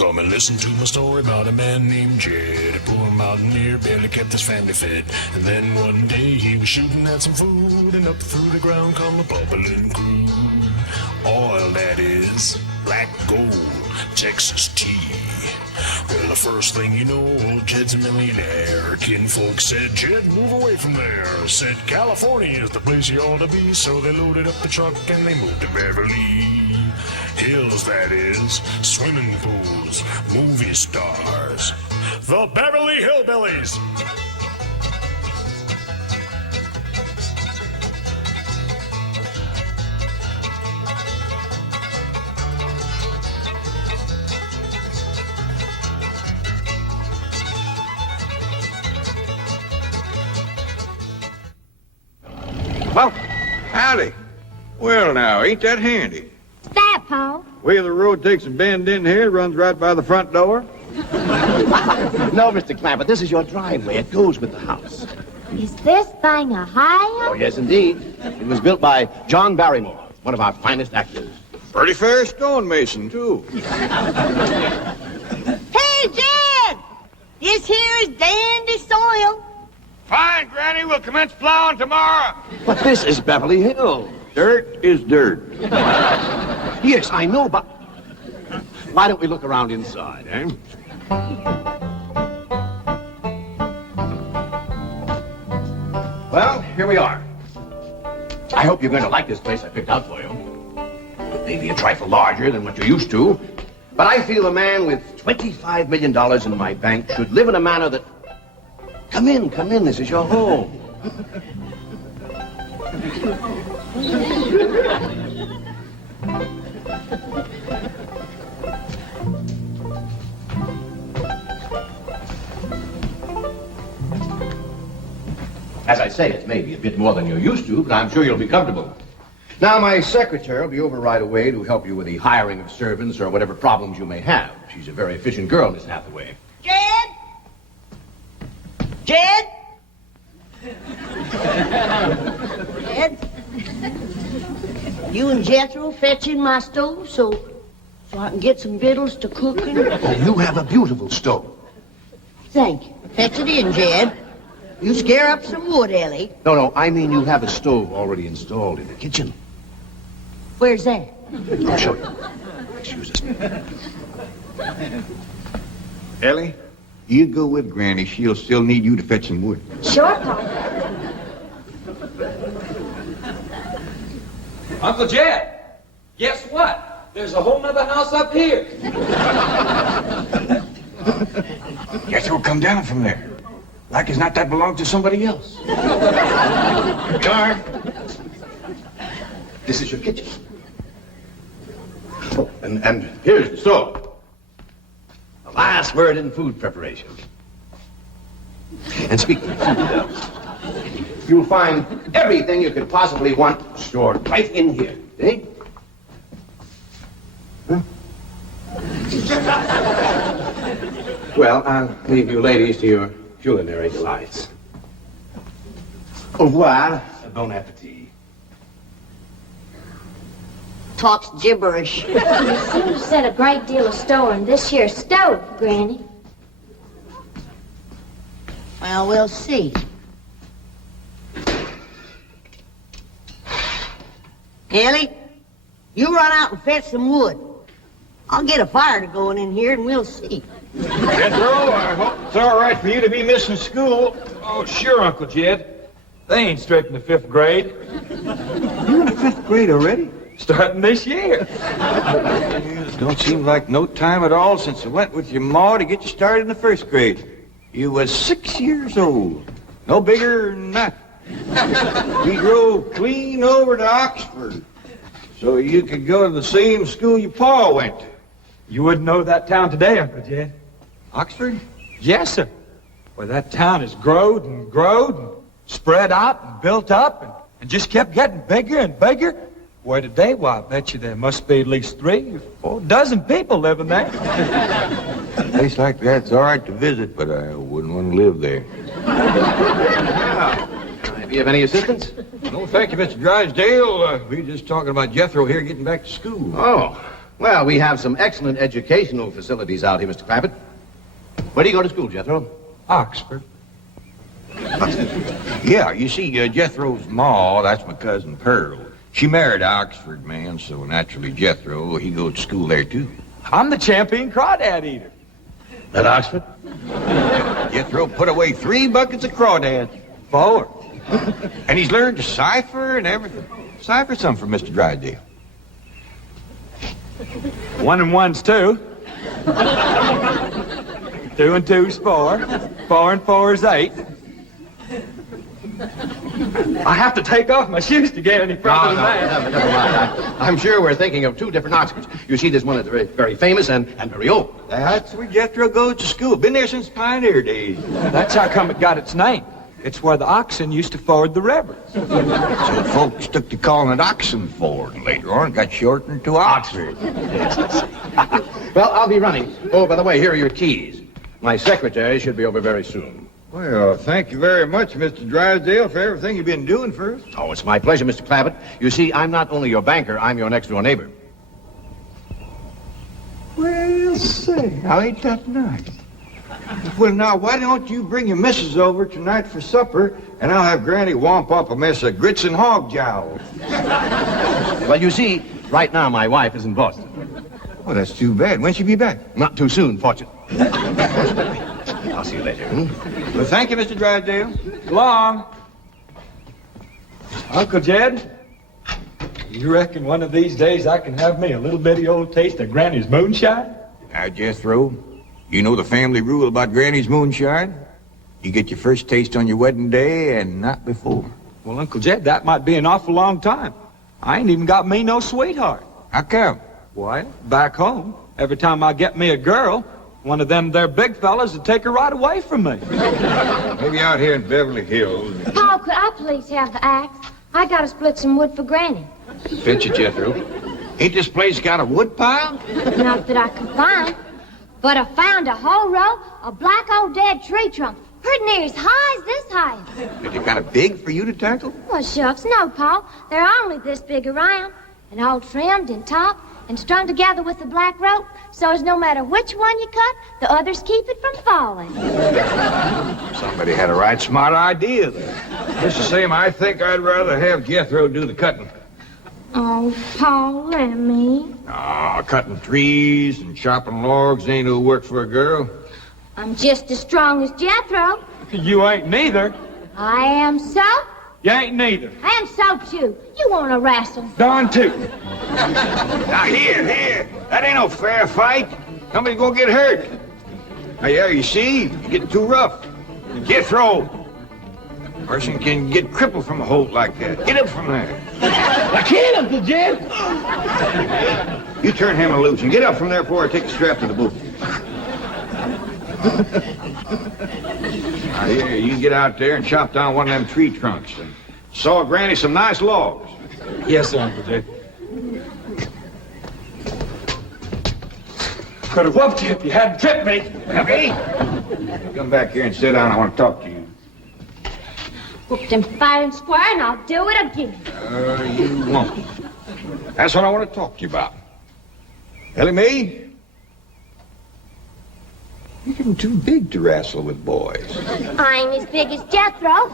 Come and listen to my story about a man named Jed. A poor mountaineer barely kept his family fed. And then one day he was shooting at some food, and up through the ground come a bubbling crude. Oil, that is, black gold, Texas tea. Well, the first thing you know, old Jed's a millionaire. Kinfolk said, Jed, move away from there. Said, California is the place you ought to be. So they loaded up the truck and they moved to Beverly Hills, that is, swimming pools, movie stars, the Beverly Hillbillies. Well, howdy. Well, now, ain't that handy? What's that, Pa? Way the road takes a bend in here, runs right by the front door. No, Mr. Clampett, this is your driveway. It goes with the house. Is this thing a Oh, house? yes, indeed. It was built by John Barrymore, one of our finest actors. Pretty fair stonemason, too. Hey, Jed! This here is dandy soil. Fine, Granny. We'll commence plowing tomorrow. But this is Beverly Hills. Dirt is dirt. Yes, I know, but why don't we look around inside, eh? Well, here we are. I hope you're going to like this place I picked out for you. It may be a trifle larger than what you're used to, but I feel a man with $25 million in my bank should live in a manner that... Come in, this is your home. As I say, it may be a bit more than you're used to, but I'm sure you'll be comfortable. Now, my secretary will be over right away to help you with the hiring of servants or whatever problems you may have. She's a very efficient girl, Miss Hathaway. Jed? Jed? Jed? You and Jethro fetching my stove so I can get some victuals to cooking? Oh, you have a beautiful stove. Thank you. Fetch it in, Jed. You scare up some wood, Elly. No, I mean you have a stove already installed in the kitchen. Where's that? I'll show you. Excuse us. Ellie, you go with Granny. She'll still need you to fetch some wood. Sure, Pa. Uncle Jed, guess what? There's a whole nother house up here. Jethro come down from there. Like as not that belonged to somebody else. Jar. This is your kitchen. Oh, and here's the stove. The last word in food preparation. And speaking of food, you'll find everything you could possibly want stored right in here. Eh? Huh? Well, I'll leave you ladies to your culinary delights. Au revoir. Bon appetit. Talks gibberish. You seem to set a great deal of store in this here stove, Granny. Well, we'll see. Elly, you run out and fetch some wood. I'll get a fire to going in here and we'll see. Jethro, I hope it's all right for you to be missing school. Oh, sure, Uncle Jed. They ain't straight in the 5th grade. You're in the 5th grade already? Starting this year. Don't seem like no time at all since I went with your ma to get you started in the 1st grade. You was 6 years old. No bigger than that. We drove clean over to Oxford so you could go to the same school your pa went to. You wouldn't know that town today, Uncle Jed. Oxford? Yes, sir. Well, that town has growed and spread out and built up and just kept getting bigger and bigger. Where today, why, I bet you there must be at least 3 or 4 dozen people living there. A place like that's all right to visit, but I wouldn't want to live there. Do you have any assistance? No, thank you, Mr. Drysdale. We were just talking about Jethro here getting back to school. Oh, Well, we have some excellent educational facilities out here, Mr. Clampett. Where do you go to school, Jethro? Oxford. Yeah, you see, Jethro's ma, that's my cousin Pearl. She married an Oxford man, so naturally Jethro, he goes to school there too. I'm the champion crawdad eater. At Oxford? Jethro put away 3 buckets of crawdads. 4. And he's learned to cipher and everything. Cipher some for Mr. Drysdale. 1 and 1's 2. 2 and 2's 4. 4 and 4's 8. I have to take off my shoes to get any further than that. Never mind. I'm sure we're thinking of 2 different Oxfords. You see, this one is very, very famous and very old. That's where Jethro goes to school. Been there since pioneer days. That's how come it got its name. It's where the oxen used to ford the river. So folks took to calling it Oxenford, and later on it got shortened to Oxford. Well, I'll be running. Oh, by the way, here are your keys. My secretary should be over very soon. Well, thank you very much, Mr. Drysdale, for everything you've been doing for us. Oh, it's my pleasure, Mr. Clampett. You see, I'm not only your banker, I'm your next-door neighbor. Well, say, now ain't that nice? Well, now, why don't you bring your missus over tonight for supper, and I'll have Granny womp up a mess of grits and hog jowl. Well, you see, right now my wife is in Boston. Well, that's too bad. When'll she be back? Not too soon, fortunately. I'll see you later. Well, thank you, Mr. Drysdale. So long. Uncle Jed, you reckon one of these days I can have me a little bitty old taste of Granny's moonshine? Now, Jethro, you know the family rule about Granny's moonshine? You get your first taste on your wedding day and not before. Well, Uncle Jed, that might be an awful long time. I ain't even got me no sweetheart. How come? Why, back home, every time I get me a girl, one of them there big fellas would take her right away from me. Maybe out here in Beverly Hills. Paul, could I please have the axe? I gotta split some wood for Granny. Fetch it, Jethro. Ain't this place got a wood pile? Not that I can find, but I found a whole row of black old dead tree trunks, pretty near as high as this house. Is it kind of big for you to tackle? Well, shucks, no, Paul. They're only this big around, and all trimmed and topped and strung together with the black rope, so as no matter which one you cut, the others keep it from falling. Somebody had a right smart idea there. Just the same, I think I'd rather have Jethro do the cutting. Oh, Paul, let me. Ah, cutting trees and chopping logs ain't no work for a girl. I'm just as strong as Jethro. You ain't neither. I am so. You ain't neither. I am so, too. You want to wrestle? Darn tootin'. Now, here. That ain't no fair fight. Somebody's gonna get hurt. Now, yeah, you see, you're getting too rough. Jethro. A person can get crippled from a hold like that. Get up from there. I can't, Uncle Jed. You turn him loose and get up from there before I take the strap to the boot. Now, here, you can get out there and chop down one of them tree trunks and saw Granny some nice logs. Yes, sir, Uncle Jed. Could have whooped you if you hadn't tripped me. Hey, come back here and sit down. I want to talk to you. Whoop them fair and square, and I'll do it again. You won't. That's what I want to talk to you about. Elly May, you're getting too big to wrestle with boys. I ain't as big as Jethro.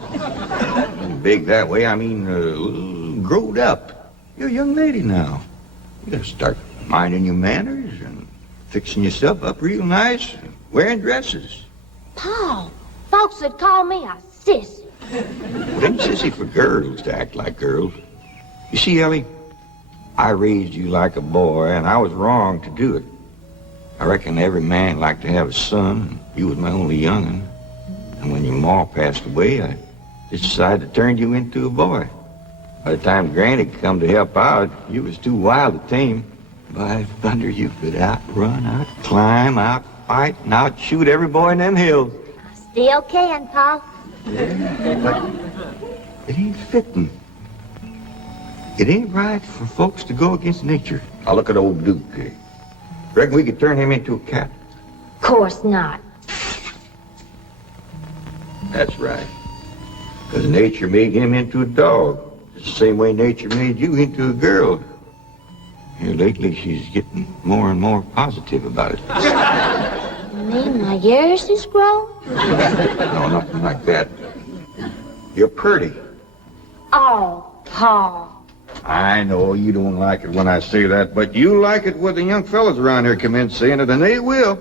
Big that way, I mean, growed up. You're a young lady now. You gotta start minding your manners and fixing yourself up real nice, and wearing dresses. Paul, folks would call me a sissy. It ain't sissy for girls to act like girls. You see, Elly, I raised you like a boy, and I was wrong to do it. I reckon every man liked to have a son, and you was my only young'un. And when your ma passed away, I just decided to turn you into a boy. By the time Granny come to help out, you was too wild to tame. By thunder, you could outrun, out-climb, out-fight, and out-shoot every boy in them hills. I still can, Paul. Yeah, but it ain't fitting. It ain't right for folks to go against nature. Now look at old Duke. Reckon we could turn him into a cat. Of course not. That's right. Because nature made him into a dog. It's the same way nature made you into a girl. Here lately, she's getting more and more positive about it. You mean my ears is growing? No, nothing like that. You're pretty. Oh, Pa. I know you don't like it when I say that, but you like it when the young fellas around here come in saying it, and they will.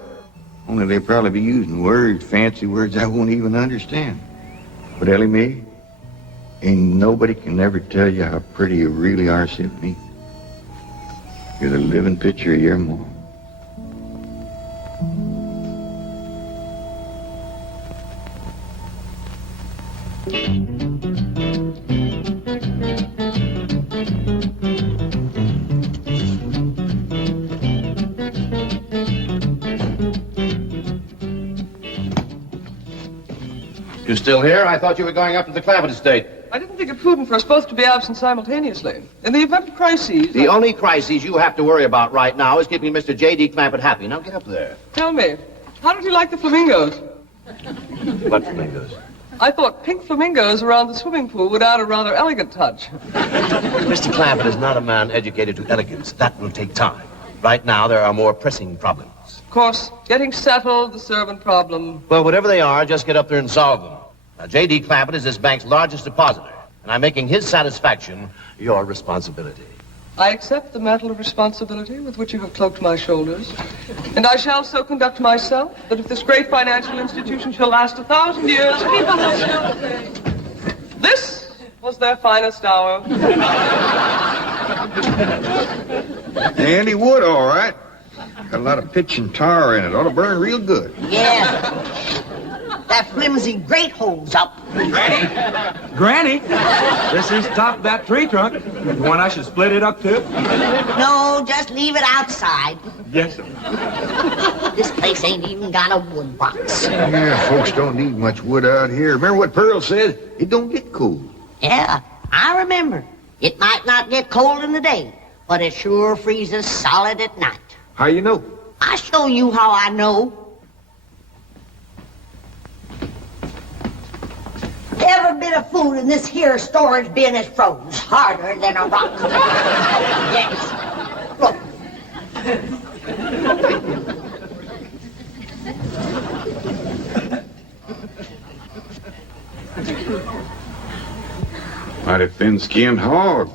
Only they'll probably be using words, fancy words I won't even understand. But Elly May, ain't nobody can ever tell you how pretty you really are except me. You're the living picture of your mom. You still here? I thought you were going up to the Clampett estate. I didn't think it prudent for us both to be absent simultaneously. In the event of crises... The only crises you have to worry about right now is keeping Mr. J.D. Clampett happy. Now get up there. Tell me, how did you like the flamingos? What flamingos? I thought pink flamingos around the swimming pool would add a rather elegant touch. Mr. Clampett is not a man educated to elegance. That will take time. Right now, there are more pressing problems. Of course, getting settled, the servant problem. Well, whatever they are, just get up there and solve them. Now, J.D. Clampett is this bank's largest depositor, and I'm making his satisfaction your responsibility. I accept the mantle of responsibility with which you have cloaked my shoulders, and I shall so conduct myself that if this great financial institution shall last 1,000 years, people will still say, this was their finest hour. Handy wood, all right. Got a lot of pitch and tar in it. Ought to burn real good. Yeah. That flimsy grate holds up. Granny, this is top of that tree trunk. You want I should split it up too? No, just leave it outside. Yes, sir. This place ain't even got a wood box. Yeah, folks don't need much wood out here. Remember what Pearl said? It don't get cold. Yeah, I remember. It might not get cold in the day, but it sure freezes solid at night. How you know? I'll show you how I know. Every bit of food in this here storage bin is froze harder than a rock. Yes. Look. Mighty thin-skinned hog.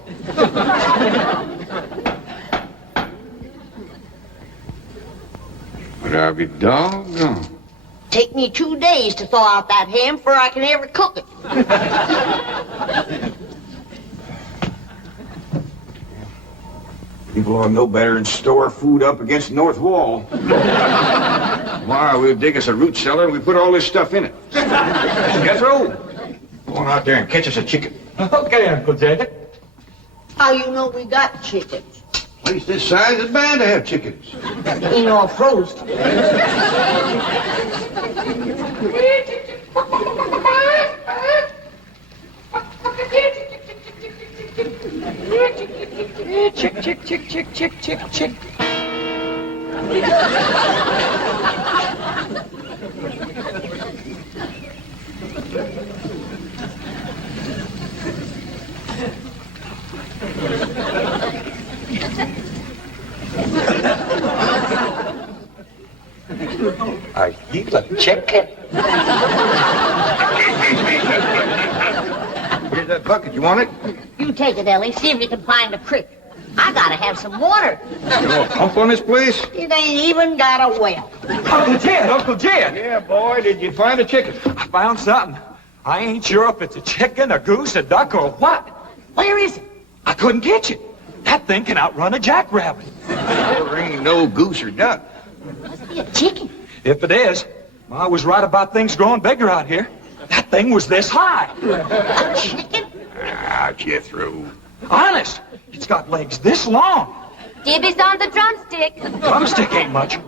But I'll be doggone. Take me 2 days to thaw out that ham before I can ever cook it. People ought to know better than store food up against the north wall. Tomorrow we'll dig us a root cellar and we put all this stuff in it. Jethro, go on out there and catch us a chicken. Okay, Uncle Jed. How you know we got chickens? Place this size is bound to have chickens. Ain't all frozen. Chick, chick, chick, chick, chick, chick, chick. I eat a chicken. Here's that bucket. You want it? You take it, Ellie. See if you can find a creek. I gotta have some water. You know a pump on this place? It ain't even got a well. Uncle Jed, Uncle Jed. Yeah, boy. Did you find a chicken? I found something. I ain't sure if it's a chicken, a goose, a duck, or what. Where is it? I couldn't catch it. That thing can outrun a jackrabbit. There ain't no goose or duck. Must be a chicken. If it is, I was right about things growing bigger out here. That thing was this high. A chicken? Ah, Jethro. Honest, it's got legs this long. Gibby's on the drumstick. Drumstick ain't much.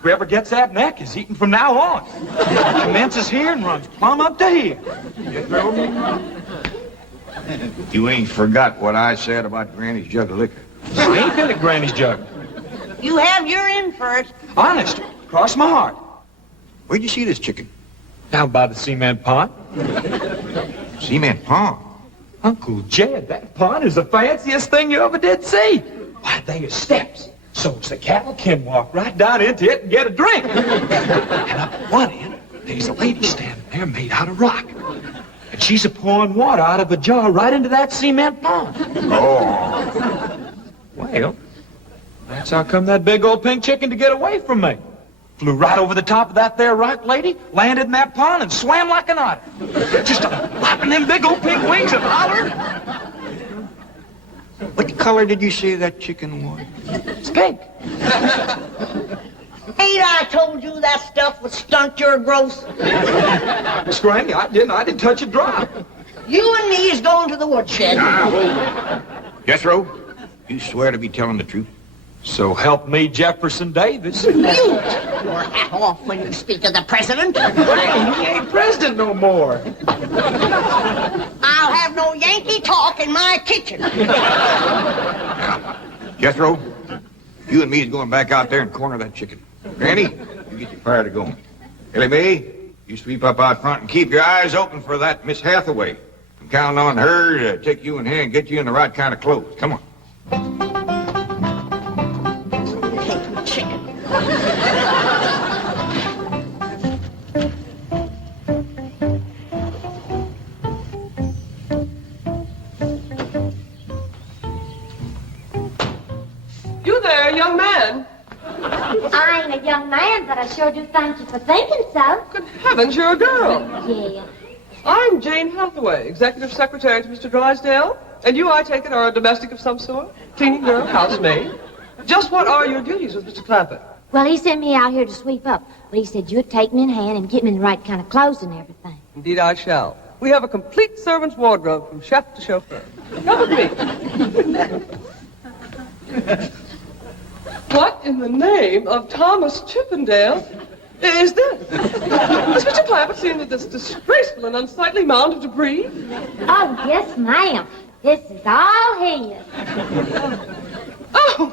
Whoever gets that neck is eating from now on. Commences here and runs plumb up to here. You ain't forgot what I said about Granny's jug of liquor. I ain't been at Granny's jug. You have your in for it. Honest, cross my heart. Where'd you see this chicken? Down by the cement pond. Cement pond. Uncle Jed, that pond is the fanciest thing you ever did see. Why, they are steps. So's the cattle can walk right down into it and get a drink. And up at one end, there's a lady standing there made out of rock. And she's a-pouring water out of a jar right into that cement pond. Oh. Well, that's how come that big old pink chicken to get away from me. Flew right over the top of that there rock lady, landed in that pond, and swam like an otter. Just flapping them big old pink wings and hollered. What color did you say that chicken was? It's pink. Ain't I told you that stuff would stunt your growth? Miss Granny, I didn't touch a drop. You and me is going to the woodshed. Jethro, you swear to be telling the truth? So help me, Jefferson Davis. Mute your hat off when you speak of the president. He ain't president no more. I'll have no Yankee talk in my kitchen. Jethro, you and me is going back out there and corner that chicken. Granny, you get your fire going. Elly May, you sweep up out front and keep your eyes open for that Miss Hathaway. I'm counting on her to take you in hand and get you in the right kind of clothes. Come on. Chicken. You there, young man. I ain't a young man, but I sure do thank you for thinking so. Good heavens, you're a girl. Yeah. I'm Jane Hathaway, executive secretary to Mr. Drysdale. And you, I take it, are a domestic of some sort? Cleaning girl, housemaid. Just what are your duties with Mr. Clampett? Well, he sent me out here to sweep up, but he said you'd take me in hand and get me in the right kind of clothes and everything. Indeed, I shall. We have a complete servant's wardrobe from chef to chauffeur. Come with me. What in the name of Thomas Chippendale is this? Has Mr. Clampett seen this disgraceful and unsightly mound of debris? Oh, yes, ma'am. This is all his. Oh,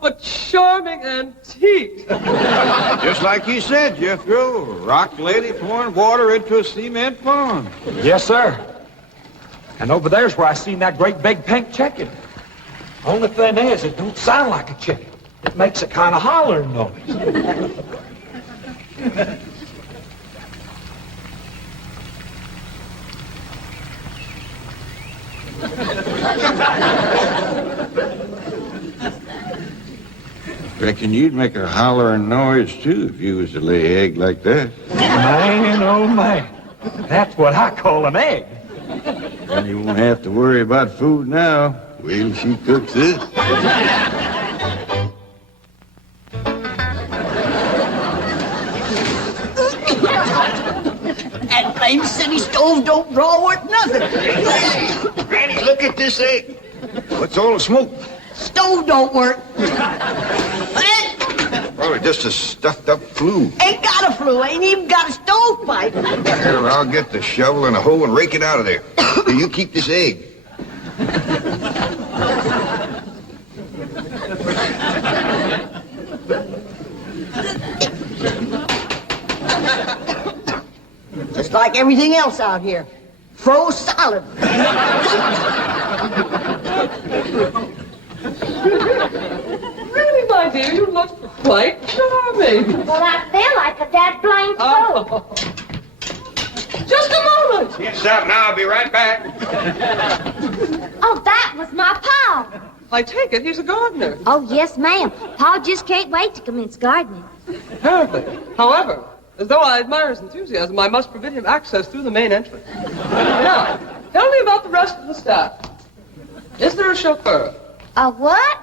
what charming antique. Just like you said, Jethro. Rock lady pouring water into a cement pond. Yes, sir. And over there's where I seen that great big pink chicken. Only thing is, it don't sound like a chicken. It makes a kind of hollering noise. Reckon you'd make a hollering noise, too, if you was to lay egg like that. Man, oh, man. That's what I call an egg. And you won't have to worry about food now. Wait till she cooks this. That blame city stove don't draw worth nothing. Granny, look at this egg. What's all the smoke? Stove don't work. Probably just a stuffed-up flue. Ain't got a flue, ain't even got a stovepipe. Here, I'll get the shovel and a hoe and rake it out of there. Here, you keep this egg. Just like everything else out here. Froze solid. Really, my dear, you look quite charming. Well, I feel like a dead blamed fool. Oh. Just a moment. Yes, now I'll be right back. Oh, that was my pa. I take it he's a gardener. Oh, yes, ma'am. Pa just can't wait to commence gardening. Apparently. However, as though I admire his enthusiasm, I must forbid him access through the main entrance. Now, tell me about the rest of the staff. Is there a chauffeur? A what?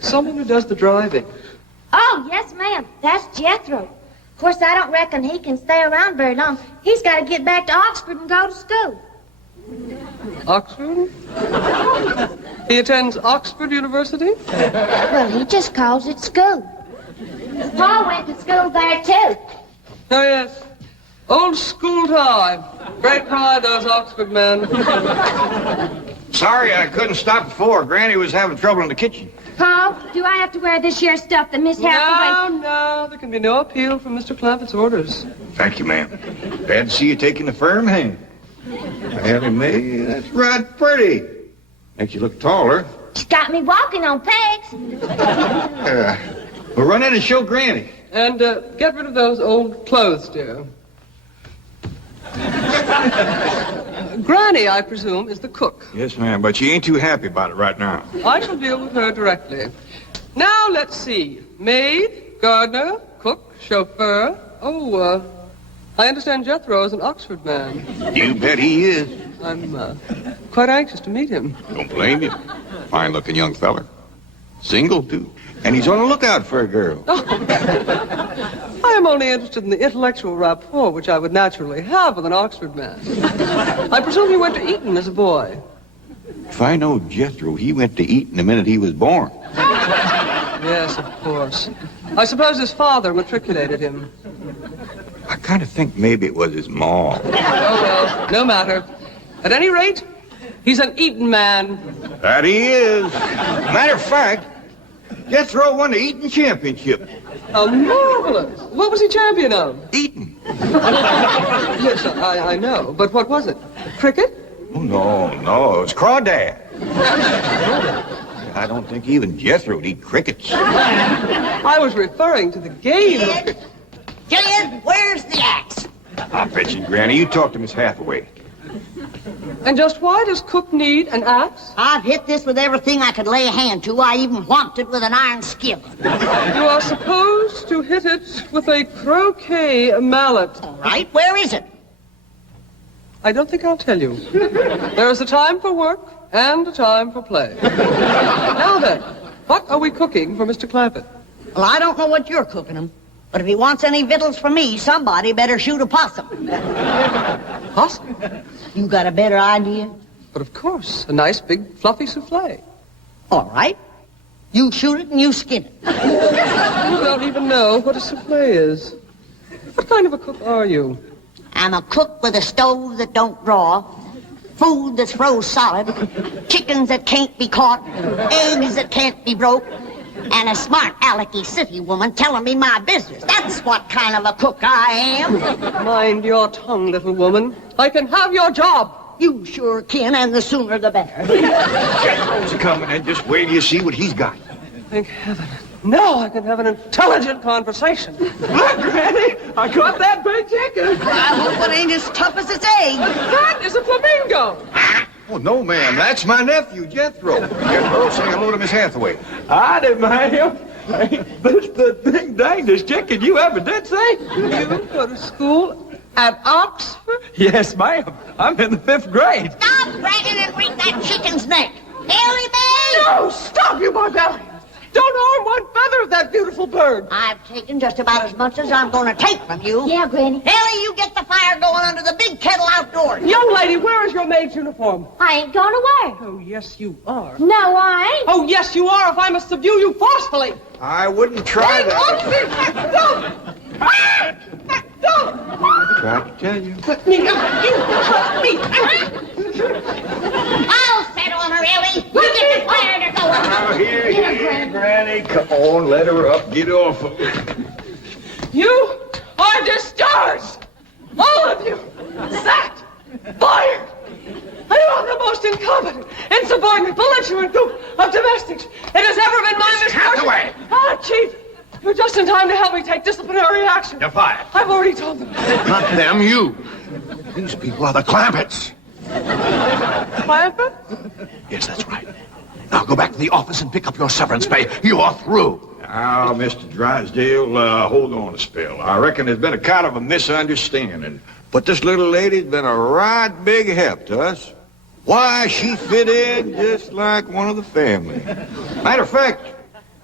Someone who does the driving. Oh, yes, ma'am. That's Jethro. Of course, I don't reckon he can stay around very long. He's got to get back to Oxford and go to school. Oxford? He attends Oxford University? Well, he just calls it school. Pa went to school there, too. Oh, yes. Old school time. Great pride, those Oxford men. Sorry I couldn't stop before. Granny was having trouble in the kitchen. Pa, do I have to wear this here stuff that Miss Hathaway... No, there can be no appeal from Mr. Clampett's orders. Thank you, ma'am. Glad to see you taking a firm hand. Elly May, that's right pretty. Makes you look taller. She's got me walking on pegs. We'll run in and show Granny. And get rid of those old clothes, dear. Granny, I presume, is the cook. Yes, ma'am, but she ain't too happy about it right now. I shall deal with her directly. Now, let's see. Maid, gardener, cook, chauffeur. Oh, I understand Jethro is an Oxford man. You bet he is. I'm quite anxious to meet him. Don't blame you. Fine-looking young feller. Single, too. And he's on the lookout for a girl. I am only interested in the intellectual rapport which I would naturally have with an Oxford man. I presume he went to Eton as a boy. If I know Jethro, he went to Eton the minute he was born. Yes, of course. I suppose his father matriculated him. I kind of think maybe it was his ma. Oh, well, no matter. At any rate, he's an Eton man. That he is. Matter of fact, Jethro won the Eton championship. Oh, marvelous. What was he champion of? Eton. Yes, I know. But what was it? Cricket? Oh, no, it was crawdad. I don't think even Jethro would eat crickets. I was referring to the game. Jed, where's the axe? I bet you, Granny, you talk to Miss Hathaway. And just why does Cook need an axe? I've hit this with everything I could lay a hand to. I even whomped it with an iron skillet. You are supposed to hit it with a croquet mallet. All right, where is it? I don't think I'll tell you. There is a time for work and a time for play. Now then, what are we cooking for Mr. Clampett? Well, I don't know what you're cooking him, but if he wants any victuals from me, somebody better shoot a possum. Possum? You got a better idea? But of course, a nice big fluffy souffle. All right. You shoot it and you skin it. You don't even know what a souffle is. What kind of a cook are you? I'm a cook with a stove that don't draw, food that's froze solid, chickens that can't be caught, eggs that can't be broke, and a smart alecky city woman telling me my business. That's what kind of a cook I am. Mind your tongue, little woman. I can have your job. You sure can, and the sooner the better. Jethro's coming, and just wait till you see what he's got. Thank heaven. Now I can have an intelligent conversation. Look, Granny, I caught that big chicken. I hope it ain't as tough as its egg. That is a flamingo. Oh, no, ma'am. That's my nephew, Jethro. Jethro, say hello to Miss Hathaway. I didn't mind him. Ain't this the ding dangest chicken you ever did see? You go to school at Oxford? Yes, ma'am. I'm in the 5th grade. Stop bragging and wring that chicken's neck. Elly May! No, stop, you barbarian. Don't harm one feather of that beautiful bird. I've taken just about as much as I'm going to take from you. Yeah, Granny. Elly, you get the fire going under the big kettle outdoors. Young lady, where is your maid's uniform? I ain't going away. Oh, yes, you are. No, I ain't. Oh, yes, you are, if I must subdue you forcefully. I wouldn't try that. Don't! Don't! Tried to tell you. You trust me. I'll set on her, Elly. You get the fire to go. Now, here, Granny. Come on, let her up. Get off of her. You are discharged. All of you. Sacked. Fired. I am the most incompetent, insubordinate, belligerent group of domestics it has ever been my misfortune. Hathaway. Ah, Chief. You're just in time to help me take disciplinary action. You're fired. I've already told them. Not them, you. These people are the Clampetts. Clampett? Yes, that's right. Now go back to the office and pick up your severance pay. You are through. Now, Mr. Drysdale, hold on a spell. I reckon there's been a kind of a misunderstanding. But this little lady's been a right big help to us. Why, she fit in just like one of the family. Matter of fact,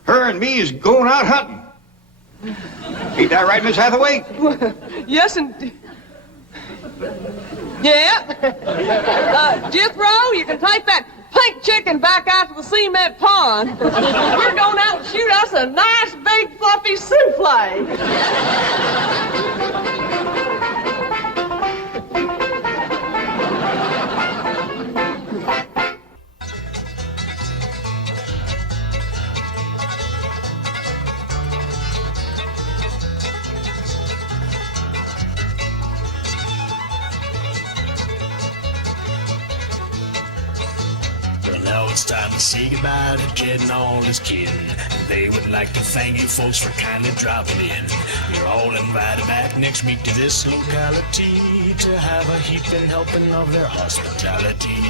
her and me is going out hunting. Ain't that right, Miss Hathaway? Yes, indeed. Yeah. Jethro, you can take that pink chicken back out to the ce-ment pond. We're going out and shoot us a nice, big, fluffy souffle. Now it's time to say goodbye to Jed and all his kin. They would like to thank you folks for kindly dropping in. You're all invited back next week to this locality to have a heaping helping of their hospitality.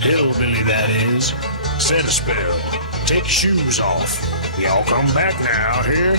Hillbilly, that is. Set a spell. Take your shoes off. Y'all come back now, here?